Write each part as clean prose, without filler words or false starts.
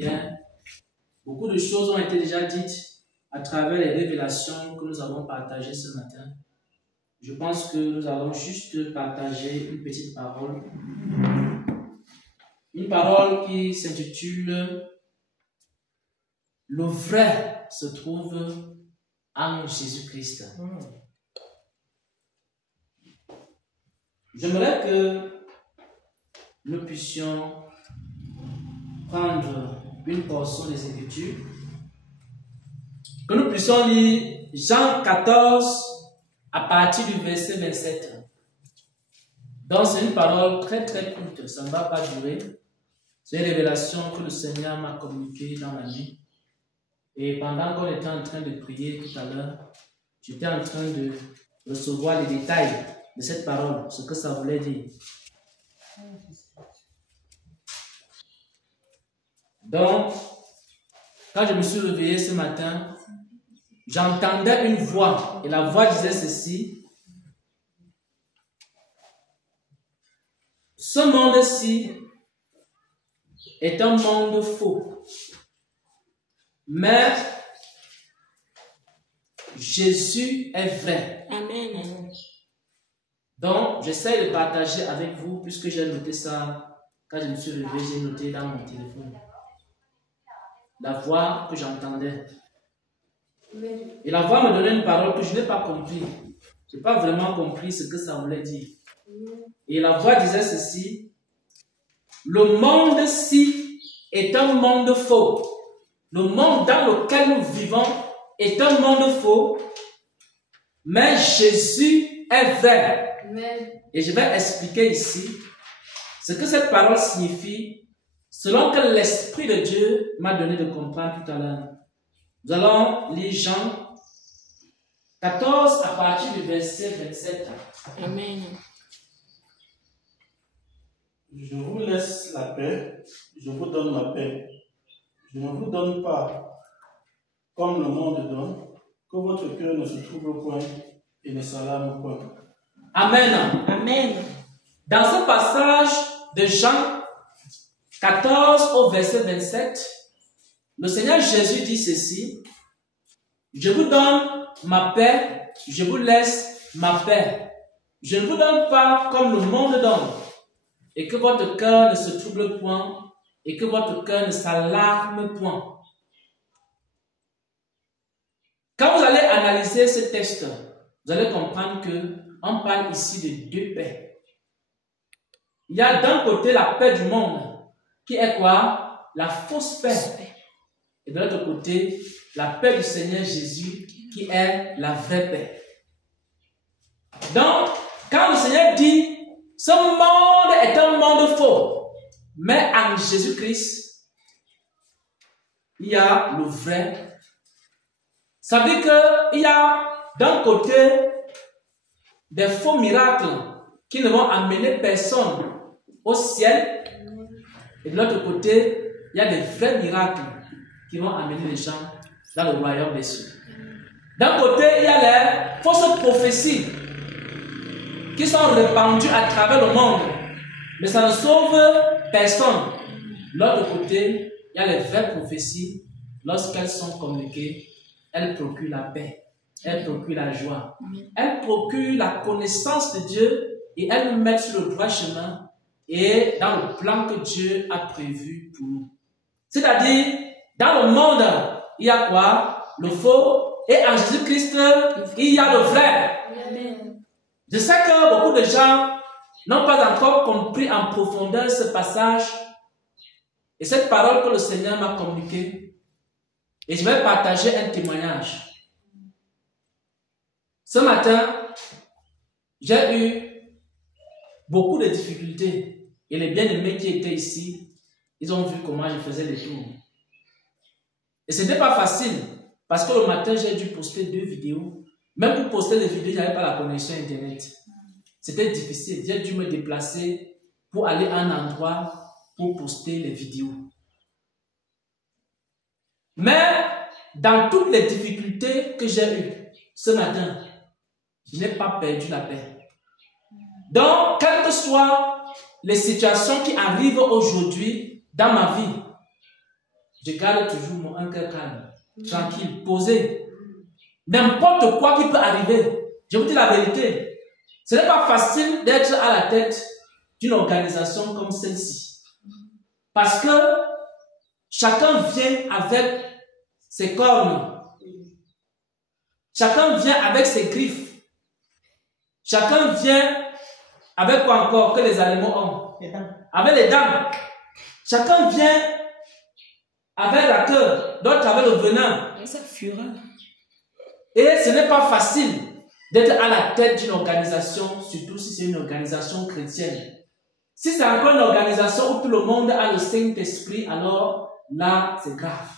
prière. Beaucoup de choses ont été déjà dites à travers les révélations que nous avons partagées ce matin. Je pense que nous allons juste partager une petite parole. Une parole qui s'intitule « Le vrai se trouve en Jésus-Christ ». J'aimerais que nous puissions prendre une portion des Écritures, que nous puissions lire Jean 14 à partir du verset 27. Donc c'est une parole très très courte, ça ne va pas durer. C'est une révélation que le Seigneur m'a communiquée dans la nuit. Et pendant qu'on était en train de prier tout à l'heure, j'étais en train de recevoir les détails de cette parole, ce que ça voulait dire. Donc, quand je me suis réveillé ce matin, j'entendais une voix, et la voix disait ceci: ce monde-ci est un monde faux, mais Jésus est vrai. Amen. Donc, j'essaie de partager avec vous, puisque j'ai noté ça, quand je me suis réveillé, j'ai noté dans mon téléphone la voix que j'entendais. Et la voix me donnait une parole que je n'ai pas compris. Je n'ai pas vraiment compris ce que ça voulait dire. Et la voix disait ceci: le monde-ci est un monde faux. Le monde dans lequel nous vivons est un monde faux, mais Jésus est vrai. Amen. Et je vais expliquer ici ce que cette parole signifie, selon que l'Esprit de Dieu m'a donné de comprendre tout à l'heure. Nous allons lire Jean 14 à partir du verset 27. Amen. Je vous laisse la paix, je vous donne la paix. Je ne vous donne pas comme le monde donne, que votre cœur ne se trouble point et ne s'alarme point. Amen. Amen. Dans ce passage de Jean 14 au verset 27, le Seigneur Jésus dit ceci: je vous donne ma paix, je vous laisse ma paix. Je ne vous donne pas comme le monde donne, et que votre cœur ne se trouble point, et que votre cœur ne s'alarme point. Quand vous allez analyser ce texte, vous allez comprendre qu'on parle ici de deux paix. Il y a d'un côté la paix du monde, qui est quoi? La fausse paix. Et de l'autre côté, la paix du Seigneur Jésus, qui est la vraie paix. Donc, quand le Seigneur dit, ce monde est un monde faux, mais en Jésus-Christ, il y a le vrai. Ça veut dire qu'il y a d'un côté des faux miracles qui ne vont amener personne au ciel, et de l'autre côté, il y a des vrais miracles qui vont amener les gens dans le royaume des cieux. D'un côté, il y a les fausses prophéties qui sont répandues à travers le monde, mais ça ne sauve personne. De l'autre côté, il y a les vraies prophéties. Lorsqu'elles sont communiquées, elles procurent la paix, elles procurent la joie, elles procurent la connaissance de Dieu et elles nous mettent sur le droit chemin et dans le plan que Dieu a prévu pour nous. C'est-à-dire, dans le monde, il y a quoi? Le faux, et en Jésus-Christ, il y a le vrai. Amen. Je sais que beaucoup de gens n'ont pas encore compris en profondeur ce passage et cette parole que le Seigneur m'a communiquée. Et je vais partager un témoignage. Ce matin, j'ai eu beaucoup de difficultés. Et les bien-aimés qui étaient ici, ils ont vu comment je faisais les tours. Et ce n'était pas facile, parce que le matin, j'ai dû poster 2 vidéos. Même pour poster les vidéos, je n'avais pas la connexion Internet. C'était difficile. J'ai dû me déplacer pour aller à un endroit pour poster les vidéos. Mais dans toutes les difficultés que j'ai eues ce matin, je n'ai pas perdu la paix. Donc, quelles que soient les situations qui arrivent aujourd'hui dans ma vie, je garde toujours un cœur calme, tranquille, posé. N'importe quoi qui peut arriver. Je vous dis la vérité. Ce n'est pas facile d'être à la tête d'une organisation comme celle-ci. Parce que chacun vient avec ses cornes. Chacun vient avec ses griffes. Chacun vient avec quoi encore que les animaux ont? Avec les dents. Chacun vient avec la queue, d'autres avec le venin. Et ça fuira. Et ce n'est pas facile d'être à la tête d'une organisation, surtout si c'est une organisation chrétienne. Si c'est encore une organisation où tout le monde a le Saint-Esprit, alors là, c'est grave.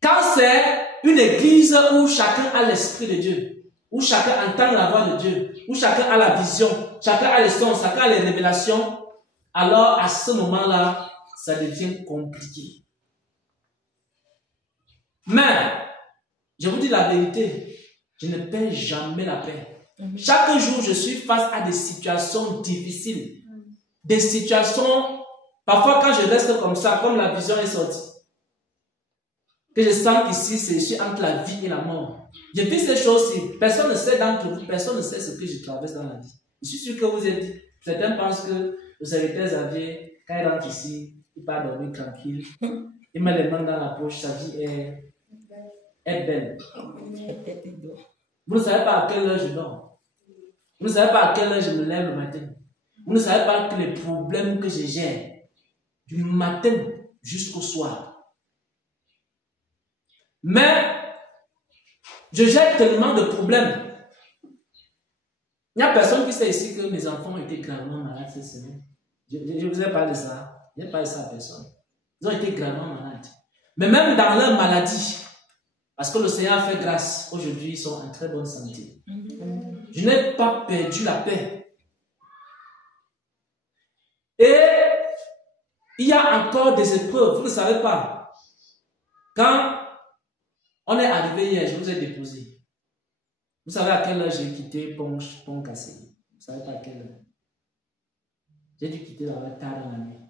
Quand c'est une église où chacun a l'Esprit de Dieu, où chacun entend la voix de Dieu, où chacun a la vision, chacun a les sons, chacun a les révélations, alors à ce moment-là, ça devient compliqué. Mais, je vous dis la vérité, je ne perds jamais la paix. Chaque jour, je suis face à des situations difficiles. Des situations, parfois quand je reste comme ça, comme la vision est sortie, que je sens qu'ici, je suis entre la vie et la mort. Je vis ces choses-ci. Personne ne sait d'entre vous, personne ne sait ce que je traverse dans la vie. Je suis sûr que vous êtes, certains pensent que le serviteur Xavier, quand il rentre ici, il part dormir tranquille. Il met les mains dans la poche, sa vie est belle. Vous ne savez pas à quelle heure je dors. Vous ne savez pas à quelle heure je me lève le matin. Vous ne savez pas que les problèmes que je gère du matin jusqu'au soir. Mais je gère tellement de problèmes. Il n'y a personne qui sait ici que mes enfants ont été gravement malades cette semaine. Je vous ai parlé de ça. Je n'ai pas dit ça à personne. Ils ont été gravement malades. Mais même dans leur maladie, parce que le Seigneur a fait grâce, aujourd'hui ils sont en très bonne santé. Je n'ai pas perdu la paix. Et il y a encore des épreuves, vous ne savez pas. Quand on est arrivé hier, je vous ai déposé. Vous savez à quelle heure j'ai quitté Pont Cassé? Vous ne savez pas à quelle heure? J'ai dû quitter là-bas tard dans la nuit.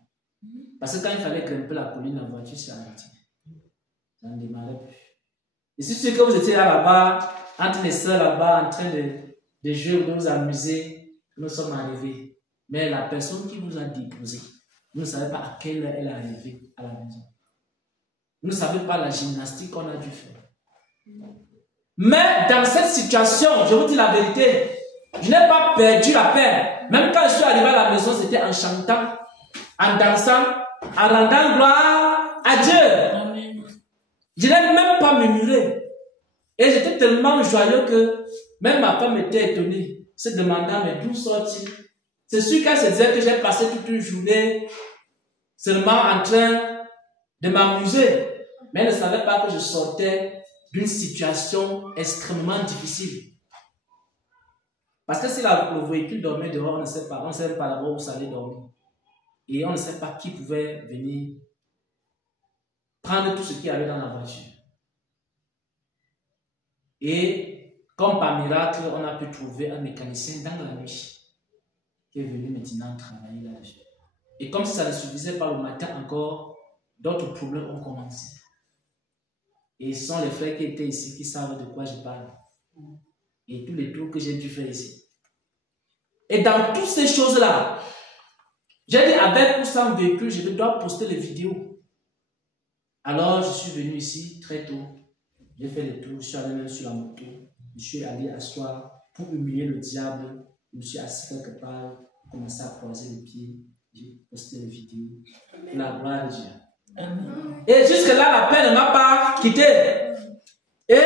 Parce que quand il fallait grimper la colline, la voiture s'est arrêtée. Ça ne démarrait plus. Et si c'est que vous étiez là-bas, entre les sœurs là-bas, en train de jouer ou de vous amuser, nous sommes arrivés. Mais la personne qui vous a déposé, vous ne savez pas à quelle heure elle est arrivée à la maison. Vous ne savez pas la gymnastique qu'on a dû faire. Mais dans cette situation, je vous dis la vérité, je n'ai pas perdu la paix. Même quand je suis arrivé à la maison, c'était en chantant, en dansant, en rendant gloire à Dieu. Amen. Je n'ai même pas murmuré. Et j'étais tellement joyeux que même ma femme était étonnée, se demandant, mais d'où sort-il? C'est sûr qu'elle se disait que j'ai passé toute une journée seulement en train de m'amuser. Mais elle ne savait pas que je sortais d'une situation extrêmement difficile. Parce que si le véhicule dormait dehors, on ne sait pas. On ne sait pas d'abord où ça allait dormir. Et on ne sait pas qui pouvait venir prendre tout ce qu'il y avait dans la voiture. Et comme par miracle, on a pu trouver un mécanicien dans la nuit qui est venu maintenant travailler là-dessus. Et comme si ça ne suffisait pas le matin encore, d'autres problèmes ont commencé. Et ce sont les frères qui étaient ici qui savent de quoi je parle. Et tous les tours que j'ai dû faire ici. Et dans toutes ces choses-là, j'ai dit avec ou sans véhicule, je dois poster les vidéos. Alors je suis venu ici très tôt. J'ai fait le tour, je suis allé même sur la moto. Je suis allé asseoir pour humilier le diable. Je me suis assis quelque part, commencé à croiser les pieds. J'ai posté les vidéos. La gloire de Dieu. Amen. Et jusque-là, la paix ne m'a pas quitté. Et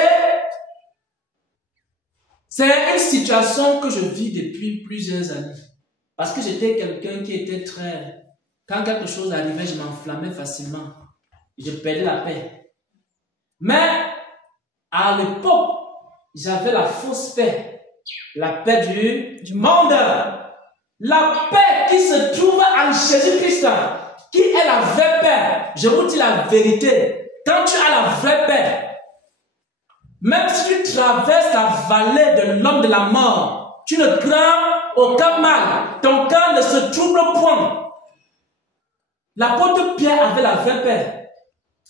c'est une situation que je vis depuis plusieurs années. Parce que j'étais quelqu'un qui était très... Quand quelque chose arrivait, je m'enflammais facilement. Je perdais la paix. Mais à l'époque, j'avais la fausse paix. La paix du monde. La paix qui se trouve en Jésus-Christ. Qui est la vraie paix? Je vous dis la vérité. Quand tu as la vraie paix, même si tu traverses la vallée de l'homme de la mort, tu ne crains aucun mal. Ton cœur ne se trouble point. L'apôtre Pierre avait la vraie paix.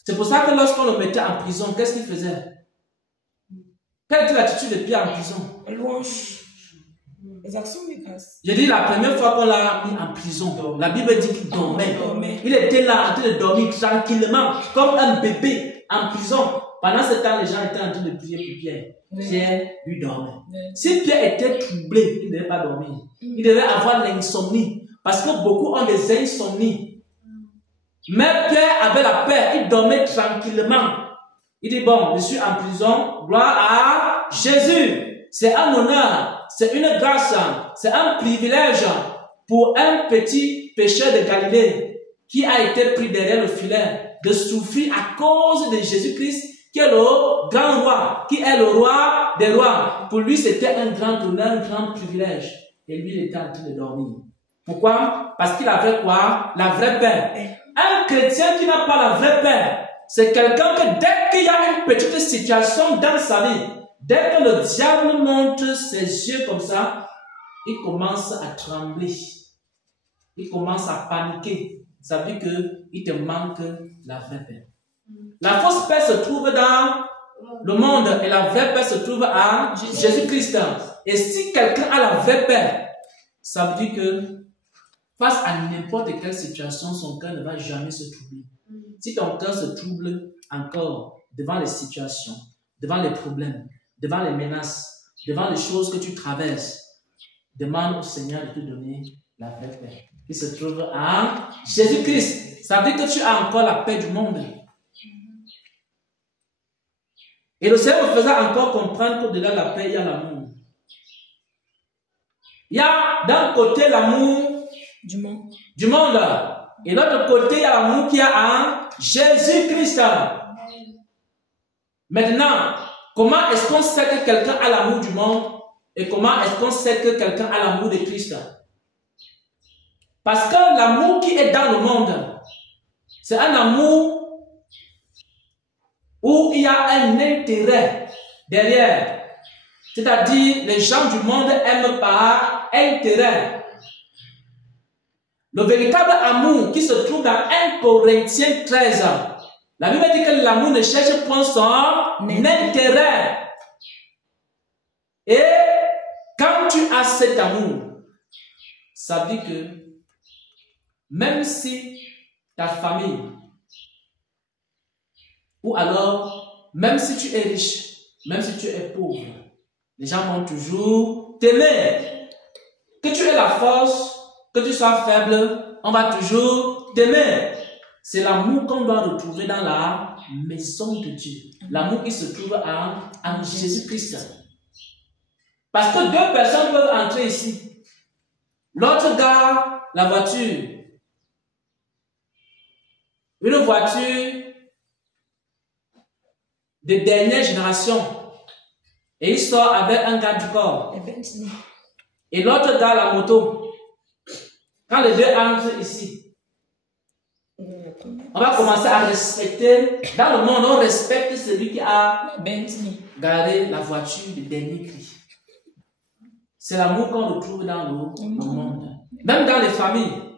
C'est pour ça que lorsqu'on le mettait en prison, qu'est-ce qu'il faisait? Quelle était l'attitude de Pierre en prison? Louange. Les actions de grâce. J'ai dit la première fois qu'on l'a mis en prison, la Bible dit qu'il dormait. Il était là en train de dormir tranquillement, comme un bébé en prison. Pendant ce temps, les gens étaient en train de prier pour Pierre. Pierre lui dormait. Si Pierre était troublé, il ne devait pas dormir. Il devait avoir l'insomnie. Parce que beaucoup ont des insomnies. Mais Pierre avait la paix. Il dormait tranquillement. Il dit, bon, je suis en prison. Gloire à Jésus. C'est un honneur. C'est une grâce. C'est un privilège pour un petit pécheur de Galilée qui a été pris derrière le filet de souffrir à cause de Jésus-Christ, qui est le grand roi, qui est le roi des rois. Pour lui, c'était un grand honneur, un grand privilège. Et lui, il était en train de dormir. Pourquoi? Parce qu'il avait quoi? La vraie paix. Un chrétien qui n'a pas la vraie paix, c'est quelqu'un que dès qu'il y a une petite situation dans sa vie, dès que le diable montre ses yeux comme ça, il commence à trembler. Il commence à paniquer. Ça veut dire qu'il te manque la vraie paix. La fausse paix se trouve dans le monde et la vraie paix se trouve à Jésus-Christ. Et si quelqu'un a la vraie paix, ça veut dire que face à n'importe quelle situation, son cœur ne va jamais se troubler. Si ton cœur se trouble encore devant les situations, devant les problèmes, devant les menaces, devant les choses que tu traverses, demande au Seigneur de te donner la vraie paix qui se trouve en Jésus-Christ. Ça veut dire que tu as encore la paix du monde. Et le Seigneur me faisait encore comprendre qu'au-delà de la paix, il y a l'amour. Il y a d'un côté l'amour du monde. Et de l'autre côté, il y a l'amour qu'il y a en Jésus-Christ. Maintenant, comment est-ce qu'on sait que quelqu'un a l'amour du monde et comment est-ce qu'on sait que quelqu'un a l'amour de Christ? Parce que l'amour qui est dans le monde, c'est un amour où il y a un intérêt derrière. C'est-à-dire, les gens du monde aiment par intérêt. Le véritable amour qui se trouve dans 1 Corinthiens 13, la Bible dit que l'amour ne cherche point son intérêt. Et quand tu as cet amour, ça veut dire que même si ta famille, ou alors même si tu es riche, même si tu es pauvre, les gens vont toujours t'aimer. Que tu aies la force, que tu sois faible, on va toujours t'aimer. C'est l'amour qu'on doit retrouver dans la maison de Dieu. L'amour qui se trouve en Jésus-Christ. Parce que deux personnes peuvent entrer ici. L'autre gare la voiture. Une voiture de dernière génération. Et il sort avec un gars du corps. Et l'autre gars la moto. Quand les deux entrent ici, on va commencer à respecter. Dans le monde, on respecte celui qui a garé la voiture de dernier cri. C'est l'amour qu'on retrouve dans le monde. Même dans les familles.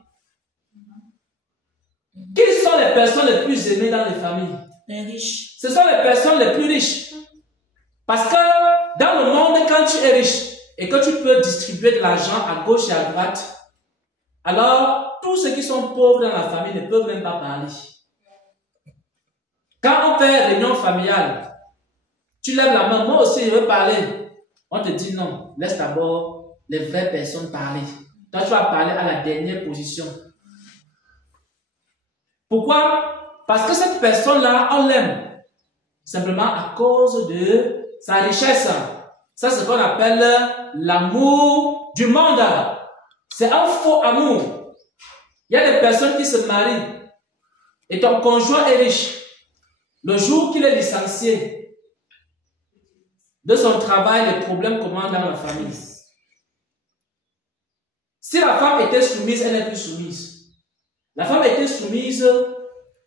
Qui sont les personnes les plus aimées dans les familles? Les riches. Ce sont les personnes les plus riches. Parce que dans le monde, quand tu es riche et que tu peux distribuer de l'argent à gauche et à droite, alors tous ceux qui sont pauvres dans la famille ne peuvent même pas parler. Quand on fait réunion familiale, tu lèves la main, moi aussi je veux parler. On te dit non, laisse d'abord les vraies personnes parler. Toi tu vas parler à la dernière position. Pourquoi? Parce que cette personne-là, on l'aime. Simplement à cause de sa richesse. Ça, c'est ce qu'on appelle l'amour du monde. C'est un faux amour. Il y a des personnes qui se marient et ton conjoint est riche. Le jour qu'il est licencié de son travail, les problèmes commencent dans la famille. Si la femme était soumise, elle n'est plus soumise. La femme était soumise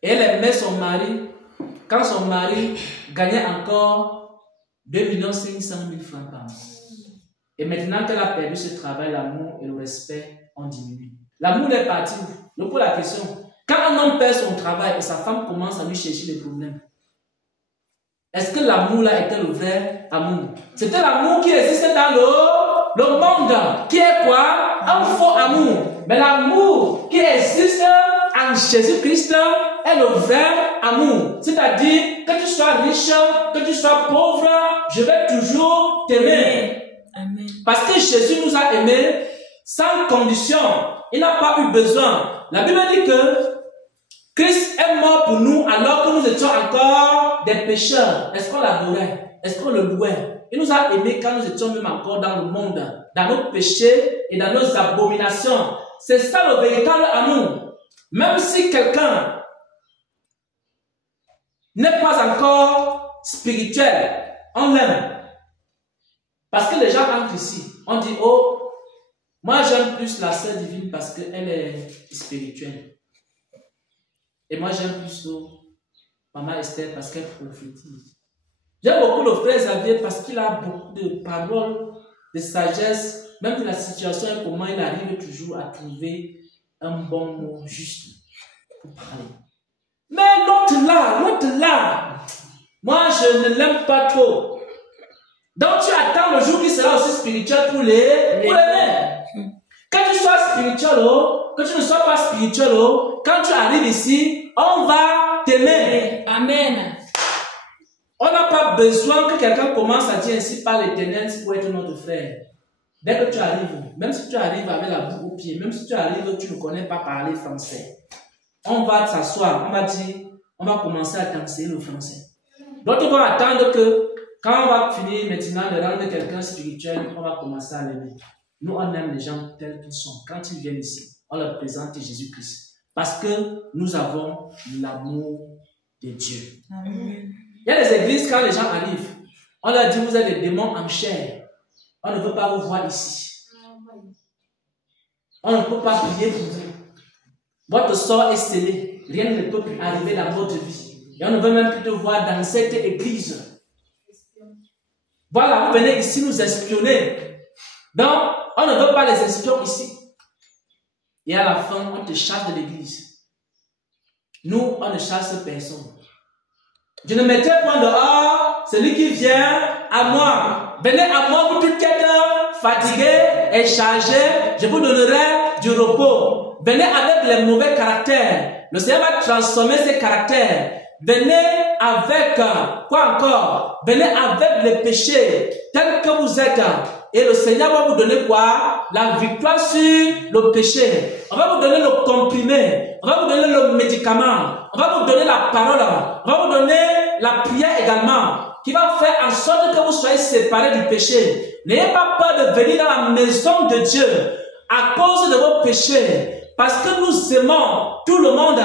et elle aimait son mari quand son mari gagnait encore 2 500 000 francs par mois. Et maintenant qu'elle a perdu ce travail, l'amour et le respect ont diminué. L'amour est parti. Donc pour la question, Quand un homme perd son travail et sa femme commence à lui chercher des problèmes, est-ce que l'amour là était le vrai amour? C'était l'amour qui existait dans le monde, qui est quoi? Un faux amour. Mais l'amour qui existe en Jésus-Christ est le vrai amour. C'est-à-dire que tu sois riche, que tu sois pauvre, je vais toujours t'aimer. Parce que Jésus nous a aimés sans condition. Il n'a pas eu besoin. La Bible dit que Christ est mort pour nous alors que nous étions encore des pécheurs. Est-ce qu'on l'adorait? Est-ce qu'on le louait? Il nous a aimés quand nous étions même encore dans le monde, dans nos péchés et dans nos abominations. C'est ça le véritable amour. Même si quelqu'un n'est pas encore spirituel, on l'aime. Parce que les gens entrent ici, on dit, oh, moi j'aime plus la sœur divine parce qu'elle est spirituelle. Et moi j'aime plus Maman Esther parce qu'elle prophétise. J'aime beaucoup le frère Xavier parce qu'il a beaucoup de paroles, de sagesse, même de la situation et comment il arrive toujours à trouver un bon mot juste pour parler. Mais l'autre là, moi je ne l'aime pas trop. Donc tu attends le jour qui sera aussi spirituel pour l'aimer. Que tu sois spirituel, que tu ne sois pas spirituel, quand tu arrives ici, on va t'aimer. Amen. On n'a pas besoin que quelqu'un commence à dire ainsi par l'Éternel pour être notre frère. Dès que tu arrives, même si tu arrives avec la boue au pied, même si tu arrives, tu ne connais pas parler français, on va s'asseoir, on va dire, on va commencer à t'enseigner le français. D'autres vont attendre que quand on va finir maintenant de rendre quelqu'un spirituel, on va commencer à l'aimer. Nous, on aime les gens tels qu'ils sont. Quand ils viennent ici, on leur présente Jésus-Christ. Parce que nous avons l'amour de Dieu. Amen. Il y a des églises, quand les gens arrivent, on leur dit, vous êtes des démons en chair. On ne veut pas vous voir ici. On ne peut pas prier pour vous. Votre sort est scellé. Rien ne peut plus arriver dans votre vie. Et on ne veut même plus te voir dans cette église. Voilà, vous venez ici nous espionner. Donc, on ne veut pas les espions ici. Et à la fin, on te chasse de l'église. Nous, on ne chasse personne. Je ne mettrai point dehors celui qui vient à moi. Venez à moi, vous tous qui êtes fatigués et chargés, je vous donnerai du repos. Venez avec les mauvais caractères. Le Seigneur va transformer ces caractères. Venez avec, quoi encore? Venez avec les péchés tels que vous êtes. Et le Seigneur va vous donner quoi? La victoire sur le péché. On va vous donner le comprimé. On va vous donner le médicament. On va vous donner la parole. On va vous donner la prière également. Qui va faire en sorte que vous soyez séparés du péché. N'ayez pas peur de venir dans la maison de Dieu à cause de vos péchés. Parce que nous aimons tout le monde.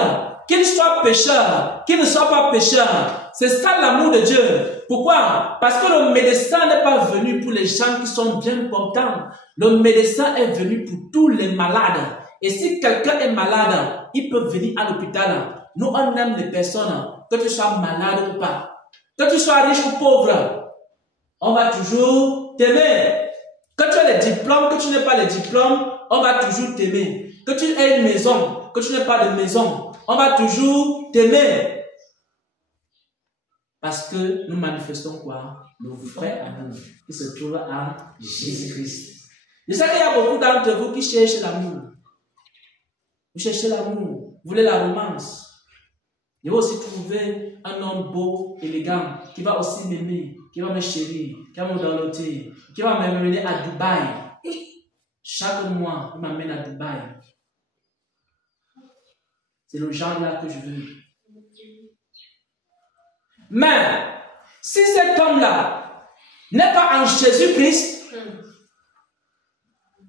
Qu'il soit pécheur, qu'il ne soit pas pécheur. C'est ça l'amour de Dieu. Pourquoi? Parce que le médecin n'est pas venu pour les gens qui sont bien portants. Le médecin est venu pour tous les malades. Et si quelqu'un est malade, il peut venir à l'hôpital. Nous, on aime les personnes, que tu sois malade ou pas. Que tu sois riche ou pauvre. On va toujours t'aimer. Que tu aies les diplômes, que tu n'aies pas les diplômes, on va toujours t'aimer. Que tu aies une maison, que tu n'aies pas de maison, on va toujours t'aimer. Parce que nous manifestons quoi? Le vrai amour qui se trouve en Jésus-Christ. Je sais qu'il y a beaucoup d'entre vous qui cherchent l'amour. Vous cherchez l'amour. Vous voulez la romance. Je vais aussi trouver un homme beau, élégant, qui va aussi m'aimer, qui va me chérir, qui va me dorloter, qui va m'amener à Dubaï. Chaque mois, il m'amène à Dubaï. C'est le genre là que je veux. Mais, si cet homme-là n'est pas en Jésus-Christ,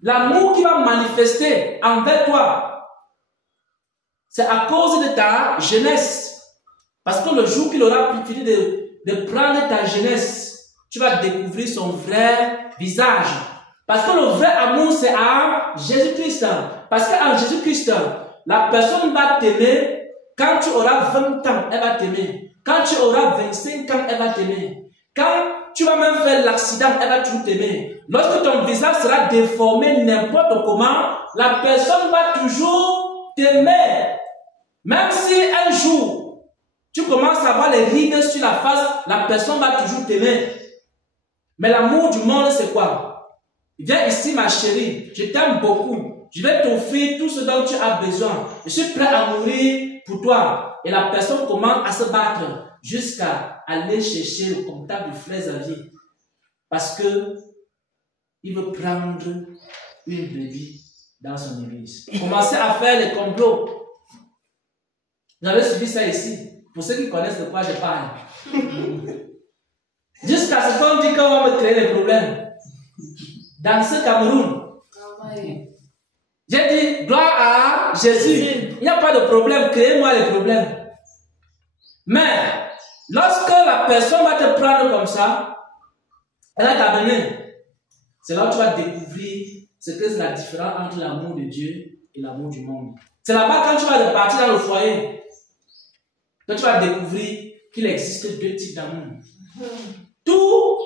l'amour qui va manifester envers toi, c'est à cause de ta jeunesse. Parce que le jour qu'il aura fini de prendre ta jeunesse, tu vas découvrir son vrai visage. Parce que le vrai amour, c'est à Jésus-Christ. Parce qu'en Jésus-Christ, la personne va t'aimer. Quand tu auras 20 ans, elle va t'aimer. Quand tu auras 25 ans, elle va t'aimer. Quand tu vas même faire l'accident, elle va toujours t'aimer. Lorsque ton visage sera déformé n'importe comment, la personne va toujours t'aimer. Même si un jour, tu commences à avoir les rides sur la face, la personne va toujours t'aimer. Mais l'amour du monde, c'est quoi? Viens ici, ma chérie, je t'aime beaucoup. Je vais t'offrir tout ce dont tu as besoin. Je suis prêt à mourir pour toi. Et la personne commence à se battre jusqu'à aller chercher le comptable du frère Xavier. Parce que il veut prendre une brebis dans son église. Commencez à faire les complots. Vous avez suivi ça ici. Pour ceux qui connaissent de quoi je parle. Jusqu'à ce qu'on dit qu'on va me créer des problèmes. Dans ce Cameroun. J'ai dit, gloire à Jésus. Il n'y a pas de problème, créez-moi les problèmes. Mais, lorsque la personne va te prendre comme ça, elle va t'amener. C'est là où tu vas découvrir ce que c'est la différence entre l'amour de Dieu et l'amour du monde. C'est là-bas quand tu vas repartir dans le foyer que tu vas découvrir qu'il existe deux types d'amour. Tout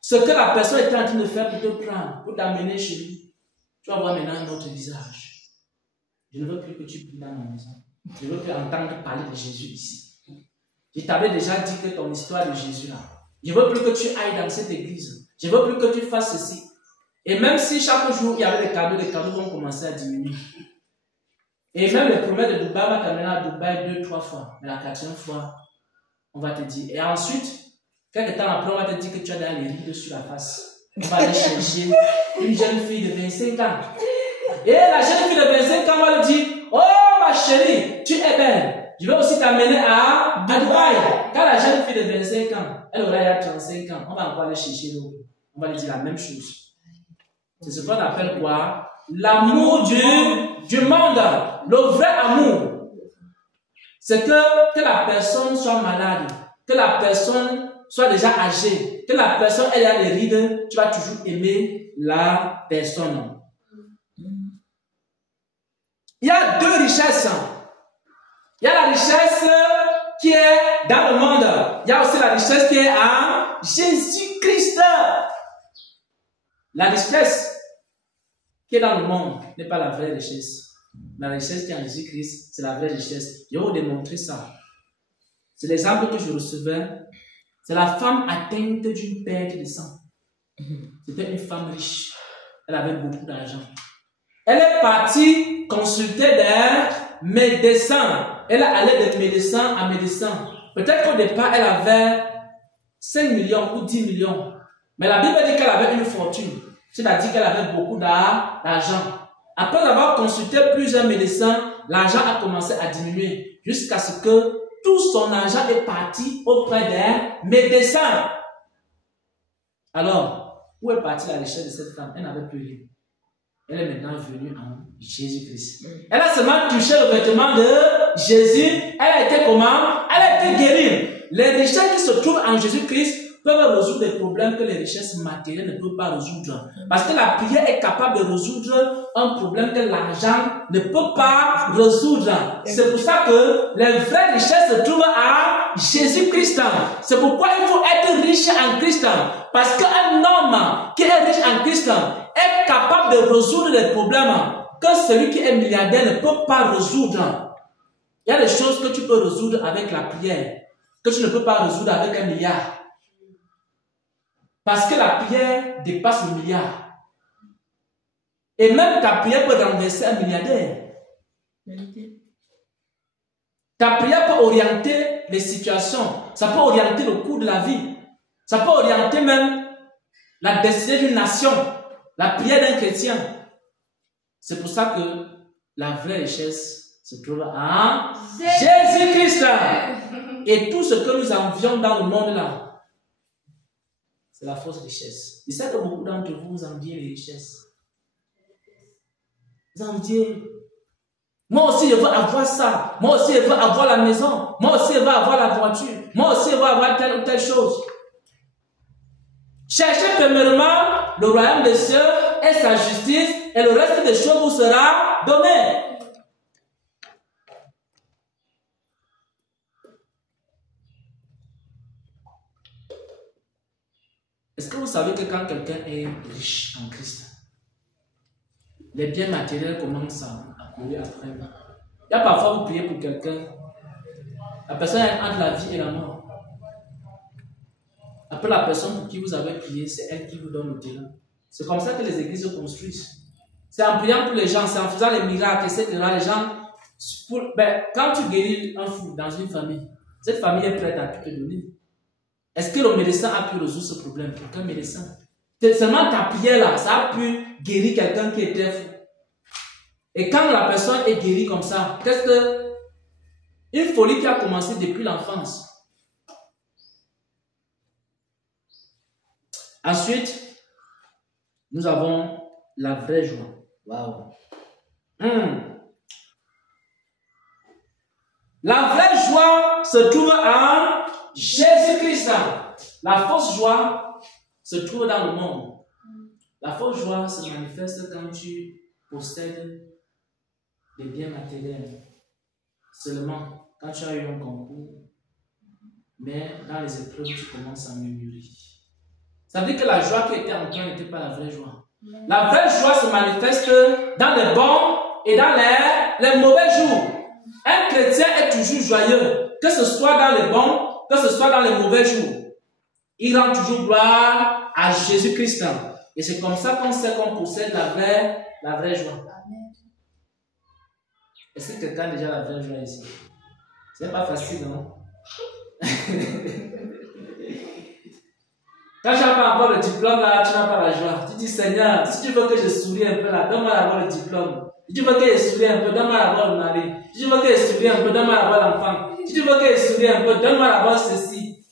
ce que la personne était en train de faire pour te prendre, pour t'amener chez lui, tu vas voir maintenant notre visage. Je ne veux plus que tu pries dans ma maison. Je veux plus entendre parler de Jésus ici. Je t'avais déjà dit que ton histoire de Jésus là. Je veux plus que tu ailles dans cette église. Je veux plus que tu fasses ceci. Et même si chaque jour il y avait des cadeaux vont commencer à diminuer. Et même les promesses de Dubaï va t'amener à Dubaï 2-3 fois. Mais la 4e fois, on va te dire. Et ensuite, quelques temps après, on va te dire que tu as dans les rides sur la face. On va aller chercher une jeune fille de 25 ans. Et la jeune fille de 25 ans va lui dire, oh ma chérie, tu es belle. Je vais aussi t'amener à Dubaï. Quand la jeune fille de 25 ans, elle aura déjà 35 ans, on va encore aller chercher l'autre. On va lui dire la même chose. C'est ce qu'on appelle quoi? L'amour du monde. Le vrai amour, c'est que la personne soit malade, que la personne soit déjà âgée, que la personne ait des rides, tu vas toujours aimer la personne. Il y a deux richesses. Il y a la richesse qui est dans le monde. Il y a aussi la richesse qui est en Jésus-Christ. La richesse qui est dans le monde n'est pas la vraie richesse. La richesse qui est en Jésus-Christ, c'est la vraie richesse. Je vais vous démontrer ça. C'est l'exemple que je recevais. C'est la femme atteinte d'une perte de sang. C'était une femme riche. Elle avait beaucoup d'argent. Elle est partie consulter des médecins. Elle allait de médecin à médecin. Peut-être qu'au départ, elle avait 5 millions ou 10 millions. Mais la Bible dit qu'elle avait une fortune. C'est-à-dire qu'elle avait beaucoup d'argent. Après avoir consulté plusieurs médecins, l'argent a commencé à diminuer jusqu'à ce que tout son argent est parti auprès des médecins. Alors, où est partie la richesse de cette femme? Elle n'avait plus rien. Elle est maintenant venue en Jésus-Christ. Elle a seulement touché le vêtement de Jésus. Elle a été comment? Elle a été guérie. Les richesses qui se trouvent en Jésus-Christ peuvent résoudre des problèmes que les richesses matérielles ne peuvent pas résoudre. Parce que la prière est capable de résoudre un problème que l'argent ne peut pas résoudre. C'est pour ça que les vraies richesses se trouvent en Jésus-Christ. C'est pourquoi il faut être riche en Christ. Parce qu'un homme qui est riche en Christ est capable de résoudre les problèmes que celui qui est milliardaire ne peut pas résoudre. Il y a des choses que tu peux résoudre avec la prière, que tu ne peux pas résoudre avec 1 milliard. Parce que la prière dépasse le milliard. Et même ta prière peut renverser un milliardaire. Ta prière peut orienter les situations. Ça peut orienter le cours de la vie. Ça peut orienter même la destinée d'une nation. La prière d'un chrétien. C'est pour ça que la vraie richesse se trouve en Jésus-Christ. Et tout ce que nous envions dans le monde là, c'est la fausse richesse. Je sais que beaucoup d'entre vous, vous enviez les richesses. Vous enviez. Moi aussi, je veux avoir ça. Moi aussi, je veux avoir la maison. Moi aussi, je veux avoir la voiture. Moi aussi, je veux avoir telle ou telle chose. Cherchez premièrement le royaume des cieux et sa justice, et le reste des choses vous sera donné. Est-ce que vous savez que quand quelqu'un est riche en Christ, les biens matériels commencent à courir après lui. Il y a parfois vous priez pour quelqu'un. La personne est entre la vie et la mort. Après la personne pour qui vous avez prié, c'est elle qui vous donne le terrain. C'est comme ça que les églises se construisent. C'est en priant pour les gens, c'est en faisant les miracles, etc. Les gens, quand tu guéris un fou dans une famille, cette famille est prête à tout te donner. Est-ce que le médecin a pu résoudre ce problème? Aucun médecin. C'est seulement ta prière là, ça a pu guérir quelqu'un qui était fou. Et quand la personne est guérie comme ça, qu'est-ce que... Une folie qui a commencé depuis l'enfance. Ensuite, nous avons la vraie joie. Waouh. La vraie joie se trouve en Jésus-Christ. La fausse joie se trouve dans le monde. La fausse joie se manifeste quand tu possèdes des biens matériels. Seulement quand tu as eu un concours, mais dans les épreuves, tu commences à murmurer. Ça veut dire que la joie qui était en toi n'était pas la vraie joie. La vraie joie se manifeste dans les bons et dans les mauvais jours. Un chrétien est toujours joyeux, que ce soit dans les bons, que ce soit dans les mauvais jours. Il rend toujours gloire à Jésus-Christ. Et c'est comme ça qu'on sait qu'on possède la vraie joie. Est-ce que quelqu'un a déjà la vraie joie ici? C'est pas facile, non? Quand tu n'as pas encore le diplôme, là, tu n'as pas la joie. Tu dis, Seigneur, si tu veux que je sourie un peu là, donne-moi d'avoir le diplôme. Si tu veux que je sourie un peu, donne-moi d'avoir le mari. Si tu veux que je sourie un peu, donne-moi d'avoir l'enfant. Si tu veux que je sourie un peu, donne-moi d'avoir ceci.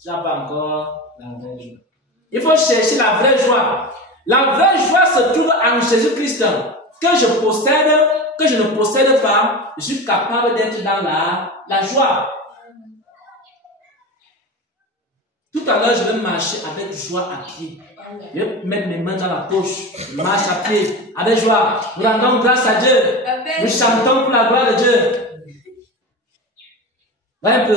Tu n'as pas encore la vraie joie. Il faut chercher la vraie joie. La vraie joie se trouve en Jésus-Christ. Que je possède, que je ne possède pas, je suis capable d'être dans la joie. Tout à l'heure, je vais marcher avec joie à pied. Je vais mettre mes mains dans la poche. Je marche à pied avec joie. Nous rendons grâce à Dieu. Nous chantons pour la gloire de Dieu. Voyez un peu.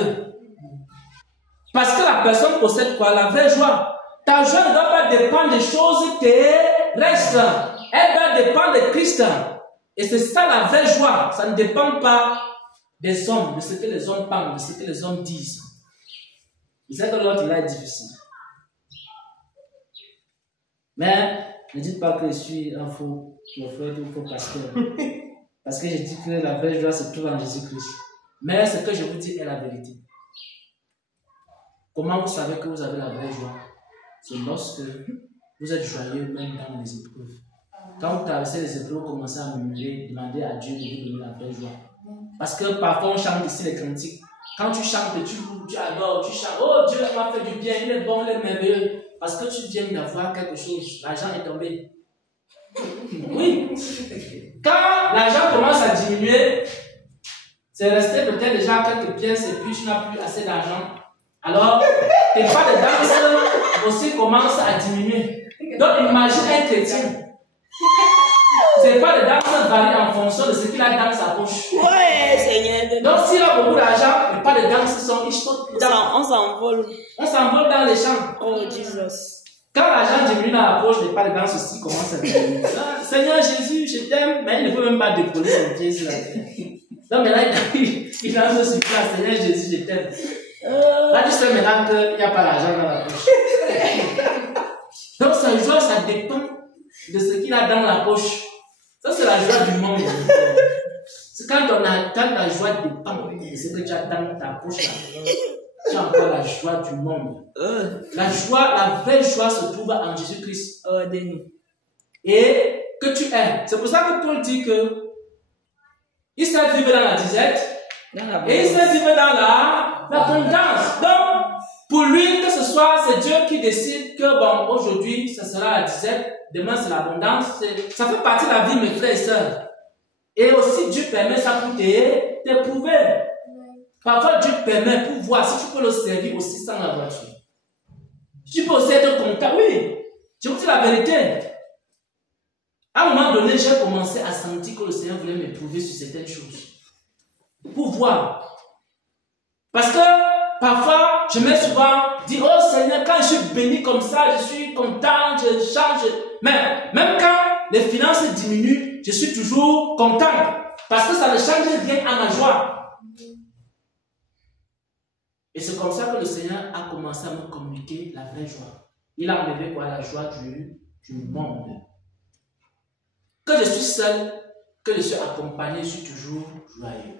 Parce que la personne possède quoi? La vraie joie. Ta joie ne doit pas dépendre des choses terrestres. Elle doit dépendre de Christ. Et c'est ça la vraie joie. Ça ne dépend pas des hommes, de ce que les hommes parlent, de ce que les hommes disent. Je sais que l'autre là est difficile. Mais ne dites pas que je suis un faux prophète ou faux pasteur. Parce que je dis que la vraie joie se trouve en Jésus-Christ. Mais ce que je vous dis est la vérité. Comment vous savez que vous avez la vraie joie? C'est lorsque vous êtes joyeux même dans les épreuves. Quand vous traversez les épreuves, vous commencez à murmurer, demander à Dieu de vous donner la vraie joie. Parce que parfois on chante ici les cantiques. Quand tu chantes, tu adores, tu chantes. Oh Dieu m'a fait du bien, il est bon, il est merveilleux. Parce que tu viens d'avoir quelque chose, l'argent est tombé. Oui. Quand l'argent commence à diminuer, c'est resté peut-être déjà quelques pièces et puis tu n'as plus assez d'argent. Alors, tes pas de danse aussi commencent à diminuer. Donc imagine un chrétien. Ses pas de danse varient en fonction de ce qu'il a dans sa poche. Ouais, Seigneur. Donc s'il a beaucoup d'argent, les pas de danse sont On s'envole. On s'envole dans les champs. Oh, Jesus. Quand l'argent diminue dans la poche, les pas de danse aussi commencent à diminuer. Seigneur Jésus, je t'aime, mais il ne peut même pas décoller son pied sur la terre. Donc maintenant, il danse sur place. Seigneur Jésus, je t'aime. Là, tu sais maintenant qu'il n'y a pas d'argent dans la poche. Donc sa joie, ça dépend de ce qu'il a dans la poche. Ça, c'est la joie du monde. C'est quand la joie dépend de ce que tu as dans ta poche. Tu as encore la joie du monde. La joie, la vraie joie se trouve en Jésus-Christ. Et que tu es. C'est pour ça que Paul dit que il sait vivre dans la disette et il sait vivre dans l'abondance. Donc, pour lui, que ce soit, c'est Dieu qui décide que, bon, aujourd'hui, ça sera la disette. Demain, c'est l'abondance. Ça fait partie de la vie, mes frères et sœurs. Et aussi, Dieu permet ça pour t'éprouver. Parfois, Dieu permet pour voir si tu peux le servir aussi sans la voiture. Tu peux aussi être content. Oui, je vous dis la vérité. À un moment donné, j'ai commencé à sentir que le Seigneur voulait m'éprouver sur certaines choses. Pour voir. Parce que parfois, je m'ai souvent dit, oh Seigneur, quand je suis béni comme ça, je suis content, je change. Mais même quand les finances diminuent, je suis toujours content. Parce que ça ne change rien à ma joie. Et c'est comme ça que le Seigneur a commencé à me communiquer la vraie joie. Il a enlevé quoi? La joie du monde. Que je suis seul, que je suis accompagné, je suis toujours joyeux.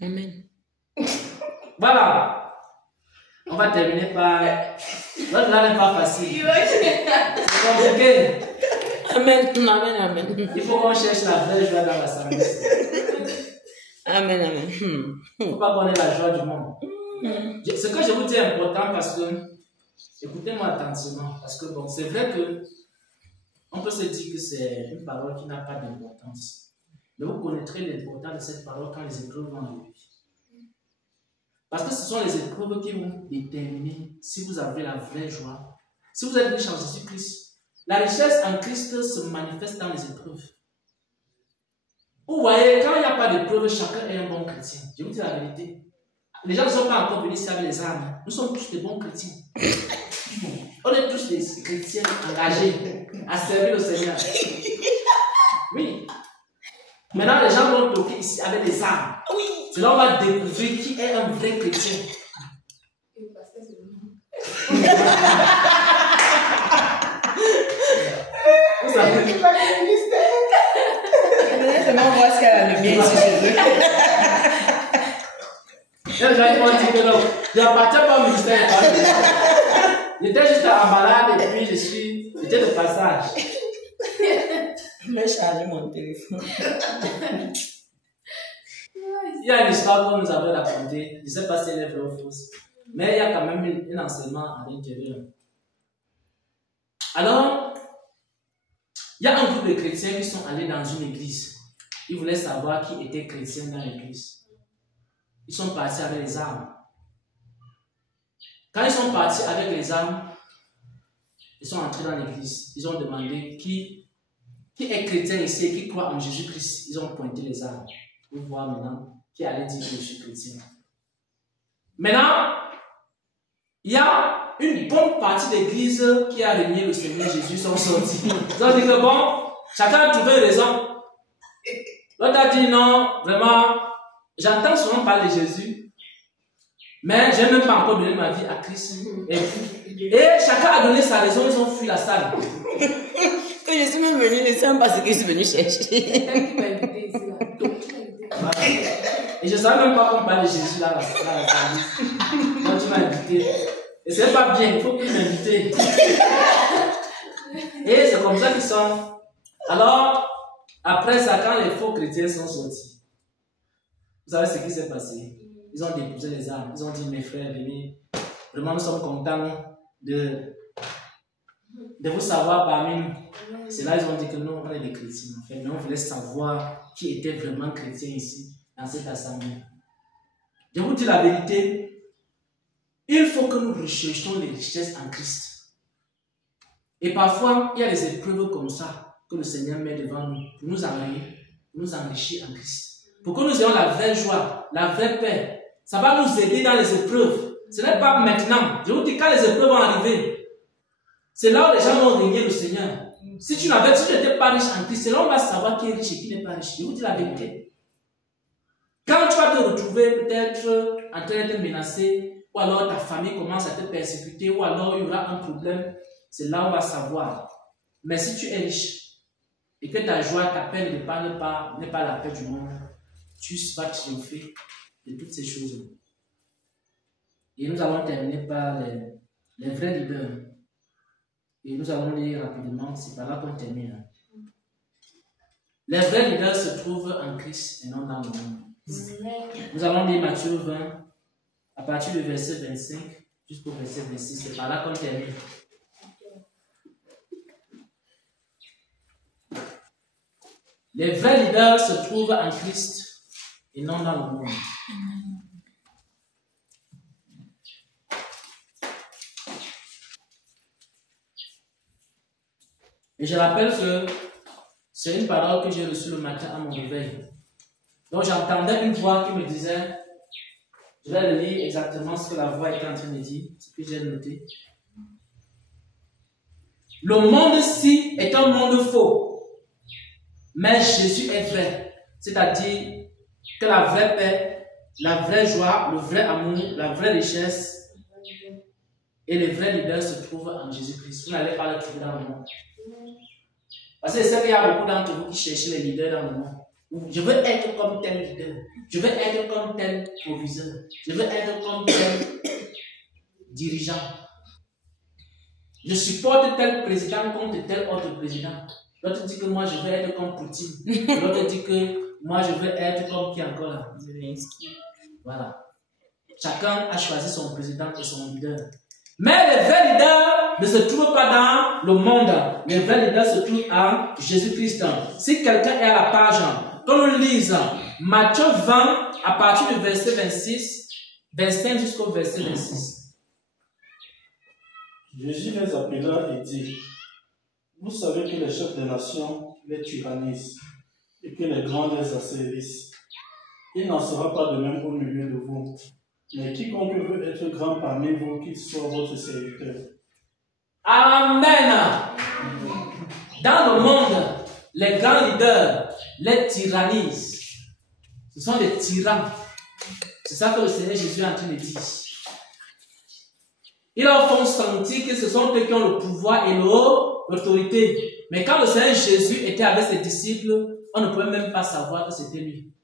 Amen. Voilà. On va terminer par... L'autre là n'est pas facile. C'est compliqué. Amen. Amen. Amen. Il faut qu'on cherche la vraie joie dans la samedi. Amen. Amen. Il ne faut pas qu'on ait la joie du monde. Ce que je vous dis est important parce que, écoutez-moi attentivement, parce que bon, c'est vrai que on peut se dire que c'est une parole qui n'a pas d'importance. Mais vous connaîtrez l'importance de cette parole quand les épreuves vont arriver. Parce que ce sont les épreuves qui vont déterminer si vous avez la vraie joie. Si vous êtes riche en Jésus-Christ, la richesse en Christ se manifeste dans les épreuves. Vous voyez, quand il n'y a pas d'épreuve, chacun est un bon chrétien. Je vous dis la vérité. Les gens ne sont pas encore venus ici avec les armes. Nous sommes tous des bons chrétiens. On est tous des chrétiens engagés à servir le Seigneur. Oui. Maintenant, les gens vont toquer ici avec des armes. C'est là qu'on va découvrir qui est un vrai chrétien. Vous savez. Seulement voir ce qu'elle a le bien ici chez eux. Les gens vont dire que non, je n'appartiens pas au ministère. J'étais juste en balade et puis j'étais de passage. Je vais charger mon téléphone. Il y a une histoire que nous avons racontée, je ne sais pas si elle est vraie ou fausse, mais il y a quand même un enseignement à l'intérieur. Alors, il y a un groupe de chrétiens qui sont allés dans une église. Ils voulaient savoir qui était chrétien dans l'église. Ils sont partis avec les armes. Quand ils sont partis avec les armes, ils sont entrés dans l'église. Ils ont demandé qui est chrétien ici et qui croit en Jésus-Christ. Ils ont pointé les armes pour voir maintenant qui allait dire que je suis chrétien. Maintenant, il y a une bonne partie d'église qui a renié le Seigneur Jésus, sont sortis. Ils ont dit que bon, chacun a trouvé raison. L'autre a dit non, vraiment, j'entends souvent parler de Jésus, mais je n'ai même pas encore donné ma vie à Christ. Et chacun a donné sa raison, ils ont fui la salle. Que je suis même venu, je sais même pas ce que je suis venu chercher. Et je ne savais même pas qu'on parle de Jésus là, dans la salle. Donc tu m'as invité. Et c'est pas bien, il faut plus m'inviter. Et c'est comme ça qu'ils sont. Alors, après ça, quand les faux chrétiens sont sortis, vous savez ce qui s'est passé? Ils ont déposé les armes. Ils ont dit, mes frères, venez. Vraiment, nous sommes contents de vous savoir parmi nous. C'est là qu'ils ont dit que nous, on est des chrétiens. En fait, mais on voulait savoir qui était vraiment chrétien ici, dans cette assemblée. Je vous dis la vérité. Il faut que nous recherchions les richesses en Christ. Et parfois, il y a des épreuves comme ça que le Seigneur met devant nous pour nous enrichir en Christ. Pour que nous ayons la vraie joie, la vraie paix. Ça va nous aider dans les épreuves. Ce n'est pas maintenant. Je vous dis, quand les épreuves vont arriver, c'est là où les gens vont régner le Seigneur. Si tu n'étais pas riche en Christ, c'est là où on va savoir qui est riche et qui n'est pas riche. Je vous dis la vérité. Quand tu vas te retrouver peut-être en train d'être menacé, ou alors ta famille commence à te persécuter, ou alors il y aura un problème, c'est là où on va savoir. Mais si tu es riche, et que ta joie, ta paix n'est pas la paix du monde, tu vas triompher de toutes ces choses. Et nous allons terminer par les vrais leaders. Et nous allons lire rapidement, c'est par là qu'on termine. Les vrais leaders se trouvent en Christ et non dans le monde. Nous allons lire Matthieu 20, à partir du verset 25 jusqu'au verset 26. C'est par là qu'on termine. Les vrais leaders se trouvent en Christ et non dans le monde. Et je rappelle que c'est une parole que j'ai reçue le matin à mon réveil. Donc j'entendais une voix qui me disait, je vais le lire exactement ce que la voix était en train de dire, ce que j'ai noté. Le monde-ci est un monde faux. Mais Jésus est vrai. C'est-à-dire que la vraie paix, la vraie joie, le vrai amour, la vraie richesse et les vrais leaders se trouvent en Jésus-Christ. Vous n'allez pas le trouver dans le monde. Parce que c'est qu'il y a beaucoup d'entre vous qui cherchez les leaders dans le monde. Je veux être comme tel leader. Je veux être comme tel proviseur. Je veux être comme tel dirigeant. Je supporte tel président contre tel autre président. L'autre dit que moi je veux être comme Poutine. L'autre dit que moi je veux être comme qui encore là. Voilà. Chacun a choisi son président et son leader. Mais les vrais leaders ne se trouvent pas dans le monde. Les vrais leaders se trouvent en Jésus-Christ. Si quelqu'un est à la page, quand on lise Matthieu 20 à partir du verset 26, 25 jusqu'au verset 26. Jésus les appela et dit, vous savez que les chefs des nations les tyrannisent et que les grands les asservissent. Il n'en sera pas de même au milieu de vous. Mais quiconque veut être grand parmi vous, qu'il soit votre serviteur. Amen. Dans le monde, les grands leaders les tyrannisent. Ce sont des tyrans. C'est ça que le Seigneur Jésus est en train de dire. Ils leur font sentir que ce sont eux qui ont le pouvoir et l'autorité. Mais quand le Seigneur Jésus était avec ses disciples, on ne pouvait même pas savoir que c'était lui.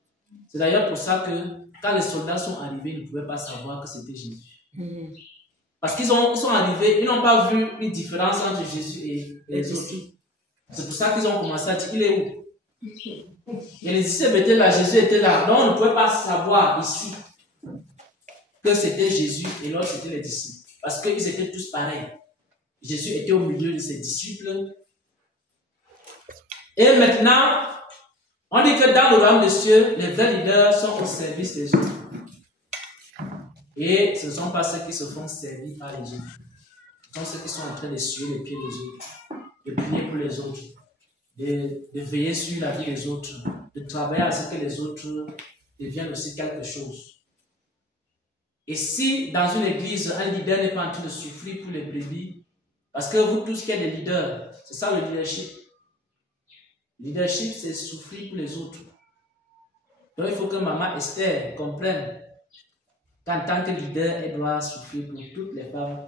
C'est d'ailleurs pour ça que quand les soldats sont arrivés, ils ne pouvaient pas savoir que c'était Jésus. Parce qu'ils sont arrivés, ils n'ont pas vu une différence entre Jésus et les autres. C'est pour ça qu'ils ont commencé à dire, il est où? Et les disciples étaient là, Jésus était là. Donc on ne pouvait pas savoir ici que c'était Jésus et l'autre c'était les disciples. Parce qu'ils étaient tous pareils. Jésus était au milieu de ses disciples. Et maintenant, on dit que dans le royaume des cieux, les vrais leaders sont au service des autres. Et ce ne sont pas ceux qui se font servir par les autres. Ce sont ceux qui sont en train de suivre les pieds des autres, de prier pour les autres, de veiller sur la vie des autres, de travailler à ce que les autres deviennent aussi quelque chose. Et si dans une église, un leader n'est pas en train de souffrir pour les brebis, parce que vous tous qui êtes des leaders, c'est ça le leadership. Le leadership, c'est souffrir pour les autres. Donc il faut que maman Esther comprenne qu'en tant que leader, elle doit souffrir pour toutes les femmes,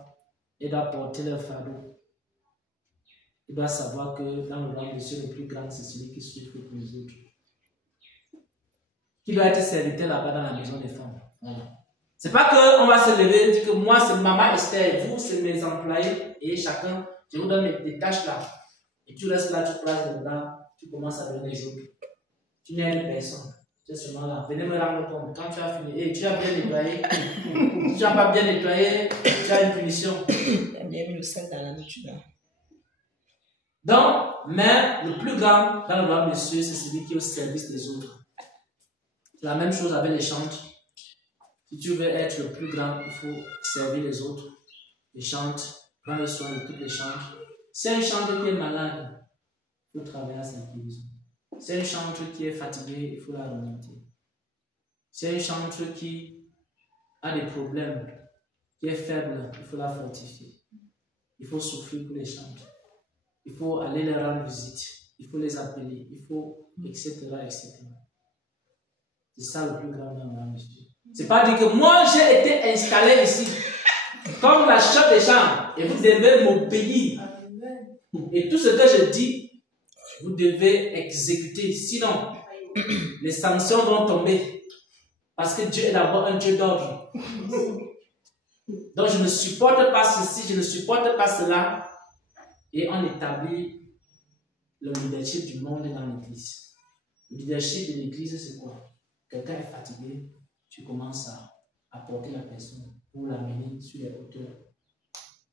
elle doit porter leur fardeau. Elle doit savoir que dans le royaume des cieux, le plus grand, c'est celui qui souffre pour les autres. Qui doit être serviteur là-bas dans la maison des femmes. Voilà. C'est pas qu'on va se lever et dire que moi c'est maman Esther, vous c'est mes employés et chacun, je vous donne des tâches là. Et tu restes là, tu places dedans, tu commences à donner les autres. Tu n'es une personne. Tu es seulement là. Venez me rendre compte. Quand tu as fini, et tu as bien nettoyé. Si tu n'as pas bien nettoyé, tu as une punition. Tu as bien mis le sel dans la nourriture. Donc, mais le plus grand dans le royaume des cieux, c'est celui qui est au service des autres. C'est la même chose avec les chantres. Si tu veux être le plus grand, il faut servir les autres. Les chantres, prendre soin de toutes les chantres. Si un chantre qui est malade, il faut travailler à sa guérison. Si un chantre qui est fatigué, il faut la remonter. Si un chantre qui a des problèmes, qui est faible, il faut la fortifier. Il faut souffrir pour les chantres. Il faut aller leur rendre visite. Il faut les appeler. Il faut, etc., etc. C'est ça le plus grand dans le royaume des cieux. C'est pas dire que moi j'ai été installé ici comme la chef des chambres et vous devez m'obéir. Et tout ce que je dis, vous devez exécuter. Sinon, les sanctions vont tomber. Parce que Dieu est d'abord un Dieu d'ordre. Donc je ne supporte pas ceci, je ne supporte pas cela. Et on établit le leadership du monde dans l'église. Le leadership de l'église, c'est quoi? Quelqu'un est fatigué, tu commences à porter la personne pour l'amener sur les hauteurs.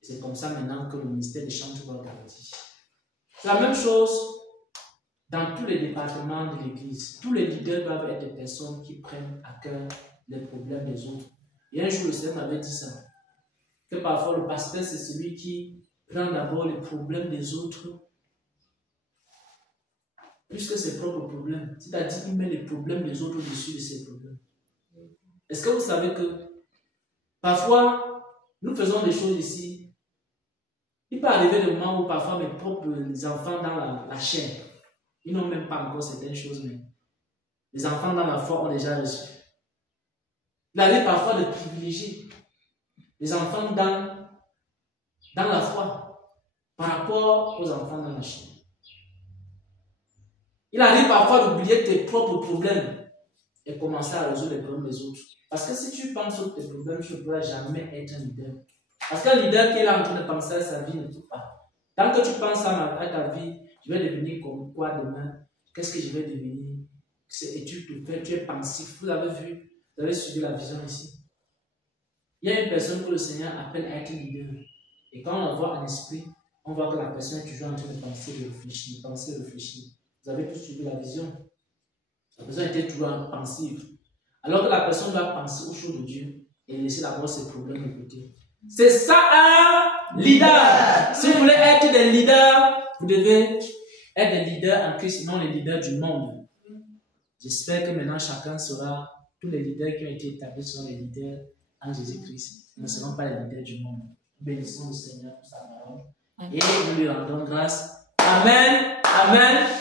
C'est comme ça maintenant que le ministère des chants va garantir. C'est la même chose dans tous les départements de l'église. Tous les leaders doivent être des personnes qui prennent à cœur les problèmes des autres. Et un jour, le Seigneur m'avait dit ça. Que parfois, le pasteur, c'est celui qui prend d'abord les problèmes des autres plus que ses propres problèmes. C'est-à-dire qu'il met les problèmes des autres au-dessus de ses problèmes. Est-ce que vous savez que parfois, nous faisons des choses ici. Il peut arriver des moments où parfois mes propres enfants dans la chair, Ils n'ont même pas encore certaines choses, mais les enfants dans la foi ont déjà reçu. Il arrive parfois de privilégier les enfants dans la foi par rapport aux enfants dans la chair. Il arrive parfois d'oublier tes propres problèmes et commencer à résoudre les problèmes des autres. Parce que si tu penses aux tes problèmes, tu ne pourras jamais être un leader. Parce qu'un leader qui est là en train de penser à sa vie ne peut pas. Tant que tu penses à ta vie, je vais devenir comme quoi demain? Qu'est-ce que je vais devenir? Et tu es pensif. Vous avez vu, vous avez suivi la vision ici. Il y a une personne que le Seigneur appelle à être leader. Et quand on la voit en esprit, on voit que la personne est toujours en train de penser, de réfléchir, réfléchir. Vous avez tous suivi la vision. La personne était toujours pensive. Alors que la personne doit penser aux choses de Dieu et laisser d'abord ses problèmes de côté. C'est ça un leader. Si vous voulez être des leaders, vous devez être des leaders en Christ, non les leaders du monde. J'espère que maintenant chacun sera, tous les leaders qui ont été établis seront les leaders en Jésus-Christ. Nous ne serons pas les leaders du monde. Bénissons le Seigneur pour sa parole et nous lui rendons grâce. Amen. Amen.